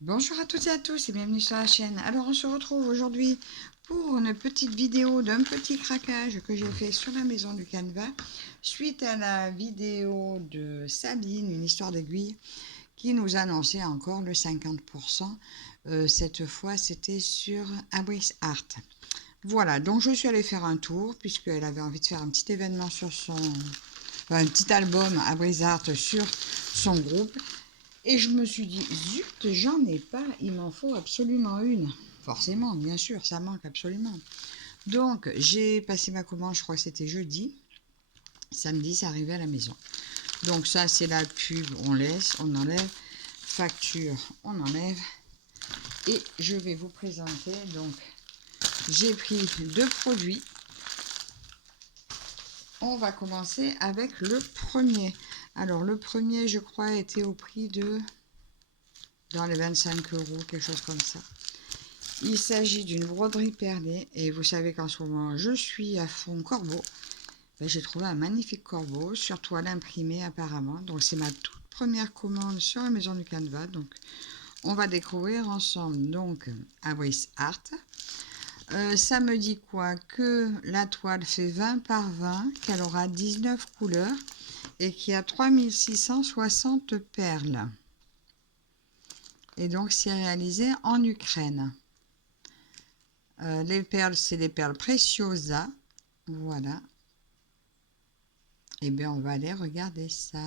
Bonjour à toutes et à tous et bienvenue sur la chaîne. Alors on se retrouve aujourd'hui pour une petite vidéo d'un petit craquage que j'ai fait sur la maison du Canva suite à la vidéo de Sabine, une histoire d'aiguille, qui nous annonçait encore le 50%. Cette fois c'était sur Abris Art. Voilà, donc je suis allée faire un tour puisqu'elle avait envie de faire un petit événement sur un petit album Abris Art sur son groupe. Et je me suis dit, zut, j'en ai pas, il m'en faut absolument une. Forcément, bien sûr, ça manque absolument. Donc, j'ai passé ma commande, je crois que c'était jeudi. Samedi, c'est arrivé à la maison. Donc ça, c'est la pub, on laisse, on enlève. Facture, on enlève. Et je vais vous présenter, donc, j'ai pris deux produits. On va commencer avec le premier. Alors, le premier, je crois, était au prix de... dans les 25 €, quelque chose comme ça. Il s'agit d'une broderie perlée et vous savez qu'en ce moment je suis à fond corbeau. J'ai trouvé un magnifique corbeau sur toile imprimée apparemment. Donc c'est ma toute première commande sur la maison du Canva. Donc on va découvrir ensemble donc Abris Art. Ça me dit quoi? Que la toile fait 20 par 20, qu'elle aura 19 couleurs et qu'il y a 3660 perles. Et donc c'est réalisé en Ukraine. Les perles, c'est des perles Preciosa. Voilà. Et bien, on va aller regarder ça.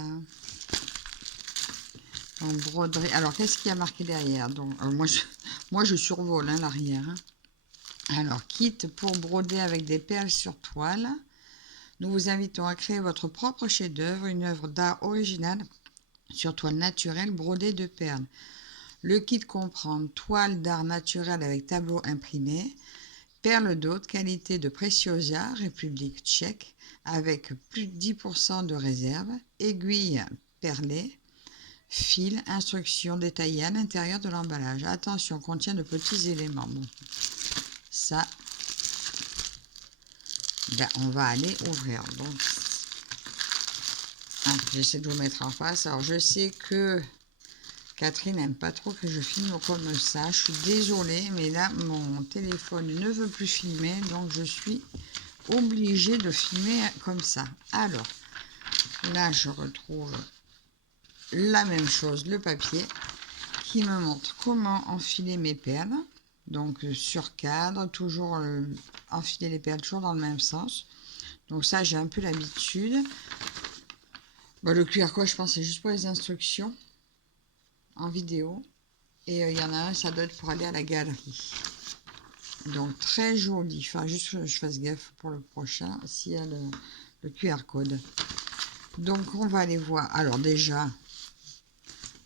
En broderie. Alors, qu'est-ce qu'il y a marqué derrière? Donc, moi, je survole l'arrière. Alors, kit pour broder avec des perles sur toile. Nous vous invitons à créer votre propre chef-d'œuvre, une œuvre d'art originale sur toile naturelle brodée de perles. Le kit comprend toile d'art naturel avec tableau imprimé, perles d'haute qualité de Preciosa, République tchèque, avec plus de 10% de réserve, aiguilles perlées, fil, instructions détaillées à l'intérieur de l'emballage. Attention, contient de petits éléments. Bon, ça, on va aller ouvrir. Donc, j'essaie de vous mettre en face. Alors, je sais que Catherine n'aime pas trop que je filme comme ça. Je suis désolée, mais là, mon téléphone ne veut plus filmer, donc je suis obligée de filmer comme ça. Alors, là, je retrouve la même chose, le papier, qui me montre comment enfiler mes perles. Donc, sur cadre, toujours enfiler les perles toujours dans le même sens. Donc ça, j'ai un peu l'habitude. Bon, le QR code, je pense, c'est juste pour les instructions en vidéo. Et il y en a un, ça doit être pour aller à la galerie. Donc, très joli. Enfin, juste que je fasse gaffe pour le prochain, s'il y a le QR code. Donc, on va aller voir. Alors, déjà,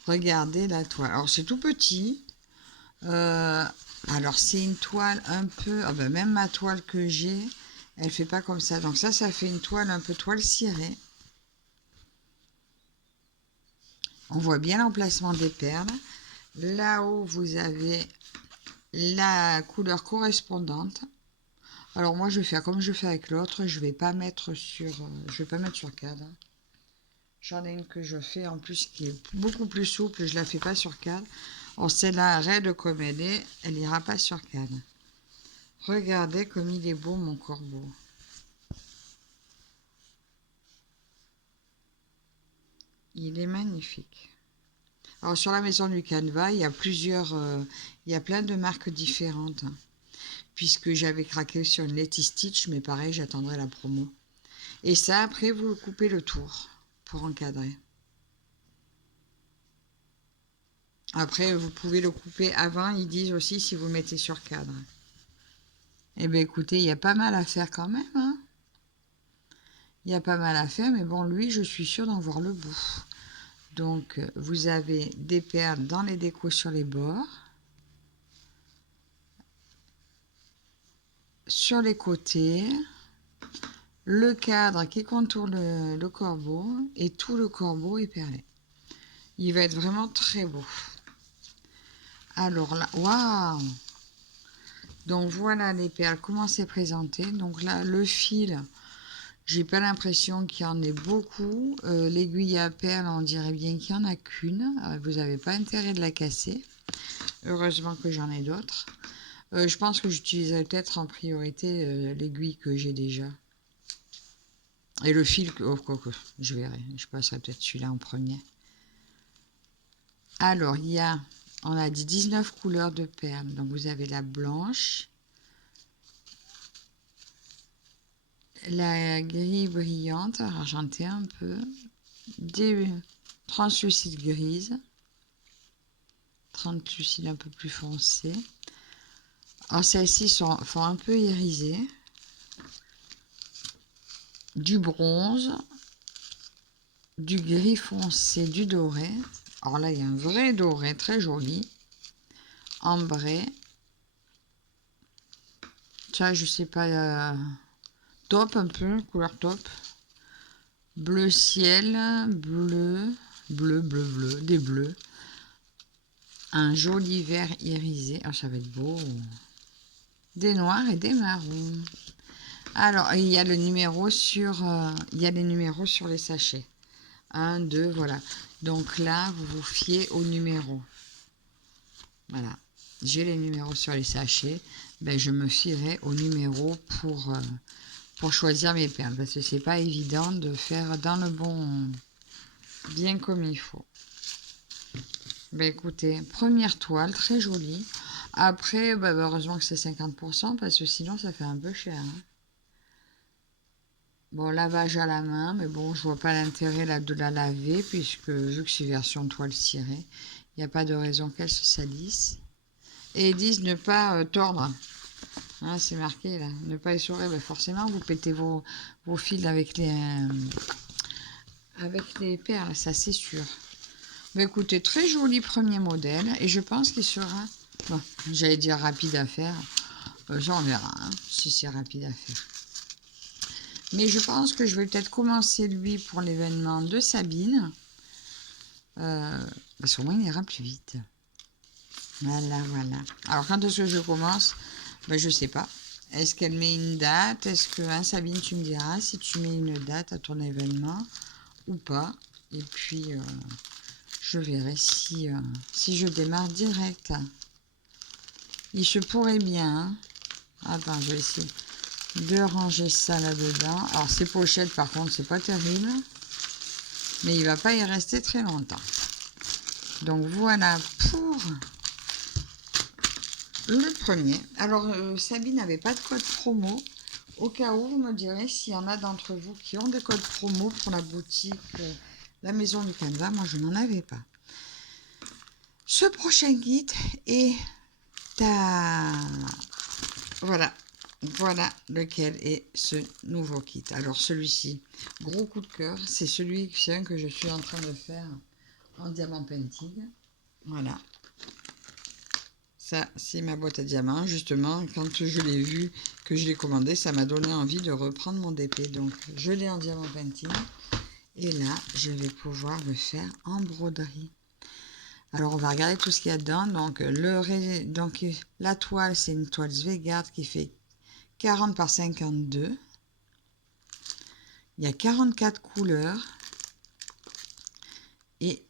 regardez la toile. Alors, c'est tout petit. Alors, c'est une toile un peu... Ah ben, même ma toile que j'ai, elle fait pas comme ça. Donc, ça fait une toile un peu toile cirée. On voit bien l'emplacement des perles. Là-haut, vous avez la couleur correspondante. Alors moi, je vais faire comme je fais avec l'autre. Je vais pas mettre sur cadre. J'en ai une que je fais en plus qui est beaucoup plus souple. Je la fais pas sur cadre. Alors celle-là, raide comme elle est, elle ira pas sur cadre. Regardez comme il est beau mon corbeau. Il est magnifique. Alors sur la maison du Canva, il y a il y a plein de marques différentes. Puisque j'avais craqué sur une Letty Stitch, mais pareil, j'attendrai la promo. Et ça, après, vous coupez le tour pour encadrer. Après, vous pouvez le couper avant, ils disent aussi si vous mettez sur cadre. Eh bien, écoutez, il y a pas mal à faire quand même. Hein, il y a pas mal à faire, mais bon, lui, je suis sûre d'en voir le bout. Donc, vous avez des perles dans les décos sur les bords. Sur les côtés. Le cadre qui contourne le corbeau. Et tout le corbeau est perlé. Il va être vraiment très beau. Alors là, waouh! Donc voilà les perles, comment c'est présenté. Donc là, le fil, j'ai pas l'impression qu'il y en ait beaucoup. L'aiguille à perles, on dirait bien qu'il n'y en a qu'une. Vous n'avez pas intérêt de la casser. Heureusement que j'en ai d'autres. Je pense que j'utiliserai peut-être en priorité l'aiguille que j'ai déjà. Et le fil, oh, quoi, je verrai. Je passerai peut-être celui-là en premier. Alors, il y a, on a dit 19 couleurs de perles. Donc, vous avez la blanche, la gris brillante, argentée un peu, des translucides grises, translucides un peu plus foncées. Alors, celles-ci font un peu irisées. Du bronze, du gris foncé, du doré. Alors là, il y a un vrai doré très joli. Ambré. Ça, je sais pas. Top un peu, couleur top. Bleu ciel, bleu, des bleus. Un joli vert irisé. Ah, ça va être beau. Des noirs et des marrons. Alors, il y a le numéro sur, il y a les numéros sur les sachets. 1, 2, voilà. Donc là, vous vous fiez au numéro. Voilà. J'ai les numéros sur les sachets. Ben, je me fierai au numéro pour choisir mes perles. Parce que c'est pas évident de faire dans le bon... bien comme il faut. Ben, écoutez, première toile, très jolie. Après, ben, heureusement que c'est 50%, parce que sinon, ça fait un peu cher. Hein. Bon, lavage à la main, mais bon, je vois pas l'intérêt là de la laver, puisque vu que c'est version toile cirée, il n'y a pas de raison qu'elle se salisse. Et ils disent ne pas tordre. Hein, c'est marqué là, ne pas essorer. Ben forcément, vous pétez vos fils avec les perles, ça c'est sûr. Ben écoutez, très joli premier modèle, et je pense qu'il sera, bon, j'allais dire rapide à faire. Ça on verra hein, si c'est rapide à faire. Mais je pense que je vais peut-être commencer lui pour l'événement de Sabine. Parce qu'au moins il ira plus vite. Voilà, voilà. Alors quand est-ce que je commence? Ben, je sais pas. Est-ce qu'elle met une date? Est-ce que, hein, Sabine, tu me diras si tu mets une date à ton événement ou pas. Et puis, je verrai si je démarre direct. Il se pourrait bien. Hein. Attends, je vais essayer de ranger ça là-dedans. Alors, ces pochettes, par contre, c'est pas terrible. Mais il va pas y rester très longtemps. Donc, voilà pour le premier. Alors, Sabine n'avait pas de code promo. Au cas où, vous me direz s'il y en a d'entre vous qui ont des codes promo pour la boutique La Maison du Canva. Moi, je n'en avais pas. Ce prochain kit est à... Voilà. Voilà lequel est ce nouveau kit. Alors, celui-ci, gros coup de cœur. C'est celui-ci que je suis en train de faire en diamant painting. Voilà. Ça, c'est ma boîte à diamants. Justement, quand je l'ai vu, que je l'ai commandé, ça m'a donné envie de reprendre mon DP. Donc, je l'ai en diamant painting. Et là, je vais pouvoir le faire en broderie. Alors, on va regarder tout ce qu'il y a dedans. Donc, la toile, c'est une toile Zweigart qui fait 40 par 52. Il y a 44 couleurs. Et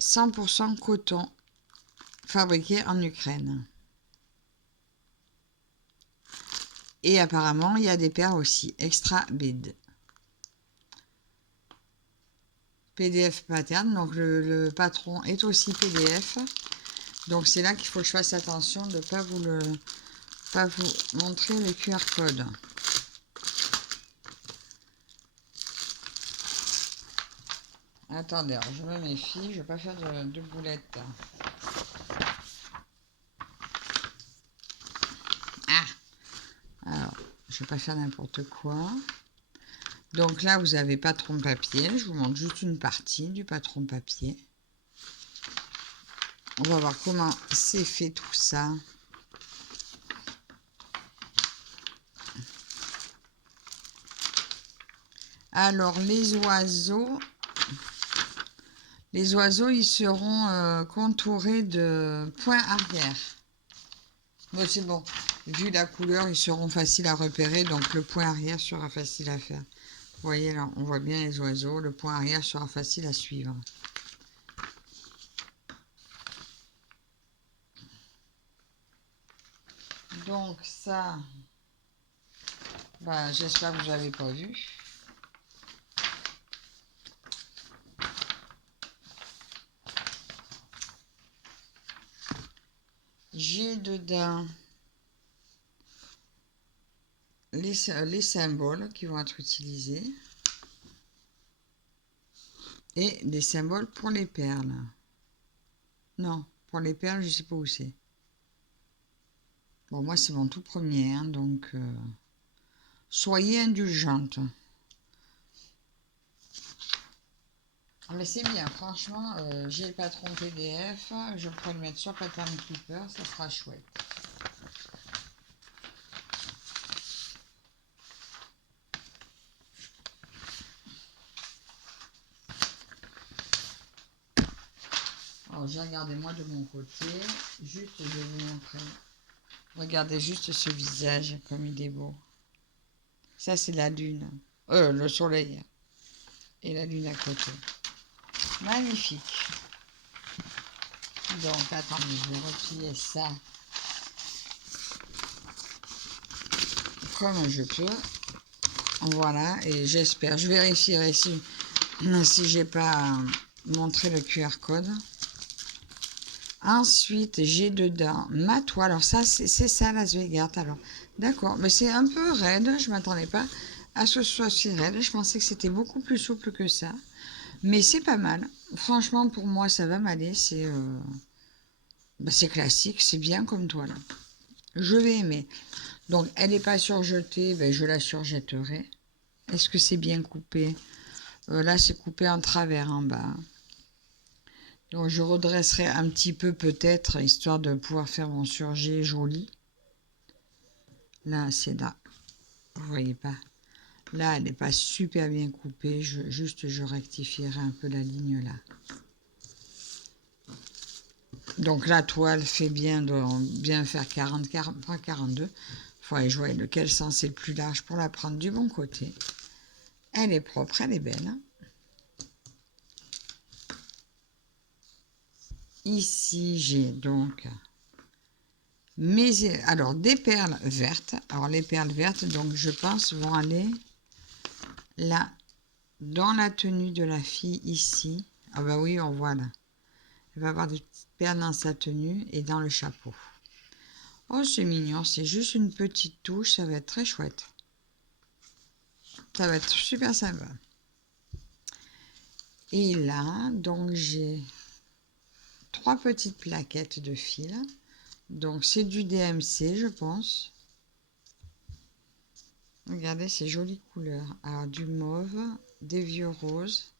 100% coton fabriqué en Ukraine. Et apparemment, il y a des perles aussi, extra bid. PDF pattern, donc le patron est aussi PDF. Donc c'est là qu'il faut que je fasse attention de ne pas vous montrer le QR code. Attendez, alors je me méfie, je ne vais pas faire de boulettes. Ah! Alors, je ne vais pas faire n'importe quoi. Donc là, vous avez patron papier. Je vous montre juste une partie du patron papier. On va voir comment c'est fait tout ça. Alors, les oiseaux, ils seront contourés de points arrière. Bon, c'est bon. Vu la couleur, ils seront faciles à repérer, donc le point arrière sera facile à faire. Vous voyez là, on voit bien les oiseaux. Le point arrière sera facile à suivre. Donc ça, ben, j'espère que vous n'avez pas vu. J'ai dedans les symboles qui vont être utilisés et des symboles pour les perles. Non, pour les perles, je ne sais pas où c'est. Bon, moi, c'est mon tout premier, hein, donc soyez indulgente. Mais c'est bien, franchement, j'ai le patron PDF, je pourrais le mettre sur Pattern Keeper, ça sera chouette. Alors, j'ai regardé moi de mon côté, juste, je vais vous montrer. Regardez juste ce visage, comme il est beau. Ça, c'est la lune, le soleil, et la lune à côté. Magnifique. Donc, attendez, je vais replier ça comme je peux. Voilà, et j'espère, je vérifierai si j'ai pas montré le QR code. Ensuite, j'ai dedans ma toile. Alors ça, c'est ça, la Sveigart. Alors, d'accord, mais c'est un peu raide. Je m'attendais pas à ce que ce soit si raide. Je pensais que c'était beaucoup plus souple que ça. Mais c'est pas mal. Franchement, pour moi, ça va m'aller. C'est classique, c'est bien comme toile. Je vais aimer. Donc, elle n'est pas surjetée, ben, je la surjetterai. Est-ce que c'est bien coupé? Là, c'est coupé en travers en bas. Donc, je redresserai un petit peu peut-être, histoire de pouvoir faire mon surjet joli. Là, c'est là. Vous voyez pas? Là, elle n'est pas super bien coupée. Je rectifierai un peu la ligne là. Donc, la toile fait bien de bien faire 40, 42. Il faudrait jouer lequel sens est le plus large pour la prendre du bon côté. Elle est propre, elle est belle. Ici, j'ai donc des perles vertes. Alors, les perles vertes, donc, je pense, vont aller là, dans la tenue de la fille, ici. Ah bah oui, on voit là. Elle va avoir des petites perles dans sa tenue et dans le chapeau. Oh, c'est mignon. C'est juste une petite touche. Ça va être très chouette. Ça va être super sympa. Et là, donc, j'ai 3 petites plaquettes de fil. Donc, c'est du DMC, je pense. Regardez ces jolies couleurs. Alors, du mauve, des vieux roses,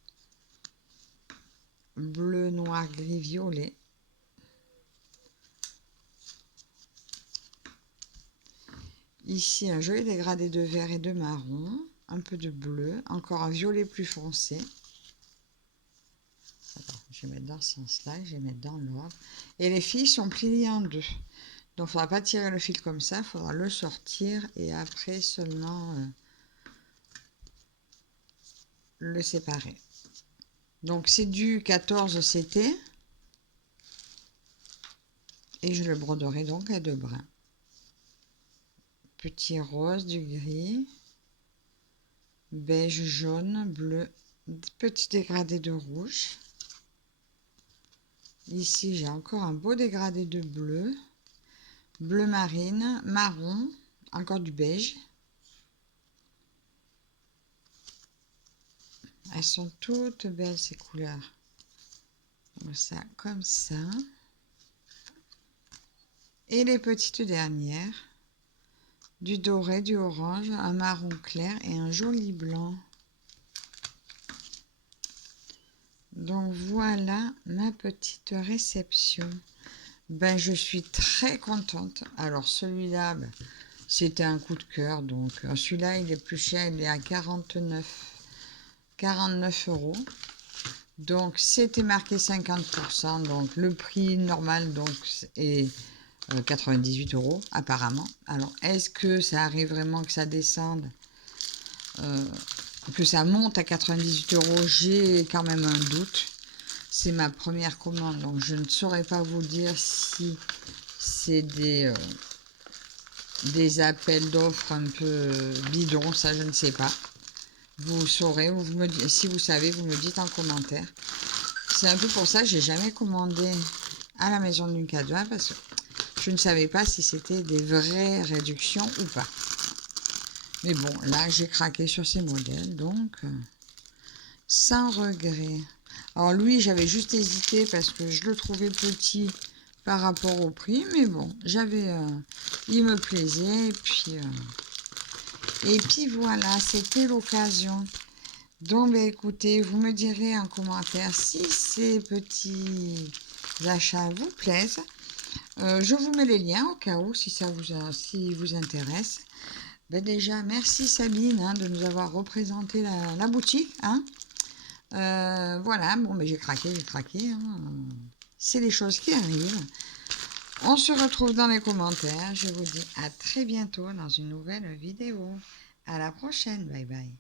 bleu, noir, gris, violet. Ici, un joli dégradé de vert et de marron. Un peu de bleu. Encore un violet plus foncé. Attends, je vais mettre dans ce sens-là. Je vais mettre dans l'ordre. Et les filles sont pliées en deux. Donc, il ne faudra pas tirer le fil comme ça. Il faudra le sortir et après seulement le séparer. Donc, c'est du 14 CT. Et je le broderai donc à 2 brins. Petit rose, du gris, beige, jaune, bleu, petit dégradé de rouge. Ici, j'ai encore un beau dégradé de bleu, bleu marine, marron, encore du beige. Elles sont toutes belles ces couleurs. Donc ça, comme ça. Et les petites dernières, du doré, du orange, un marron clair et un joli blanc. Donc voilà ma petite réception. Ben, je suis très contente. Alors celui-là, ben, c'était un coup de cœur. Donc celui-là, il est plus cher, il est à 49 €. Donc c'était marqué 50%. Donc le prix normal donc, est 98 € apparemment. Alors est-ce que ça arrive vraiment que ça descende, que ça monte à 98 €? J'ai quand même un doute. C'est ma première commande, donc je ne saurais pas vous dire si c'est des appels d'offres un peu bidons, ça je ne sais pas. Vous saurez, si vous savez, vous me dites en commentaire. C'est un peu pour ça que j'ai jamais commandé à la maison du Cadouin, parce que je ne savais pas si c'était des vraies réductions ou pas. Mais bon, là j'ai craqué sur ces modèles, donc sans regret. Alors lui, j'avais juste hésité parce que je le trouvais petit par rapport au prix, mais bon, il me plaisait, et puis voilà, c'était l'occasion. Donc, écoutez, vous me direz en commentaire si ces petits achats vous plaisent. Je vous mets les liens au cas où, si vous intéresse. Ben déjà, merci Sabine, hein, de nous avoir représenté la boutique. Hein. Voilà, bon, mais j'ai craqué. Hein. C'est les choses qui arrivent. On se retrouve dans les commentaires. Je vous dis à très bientôt dans une nouvelle vidéo. À la prochaine. Bye bye.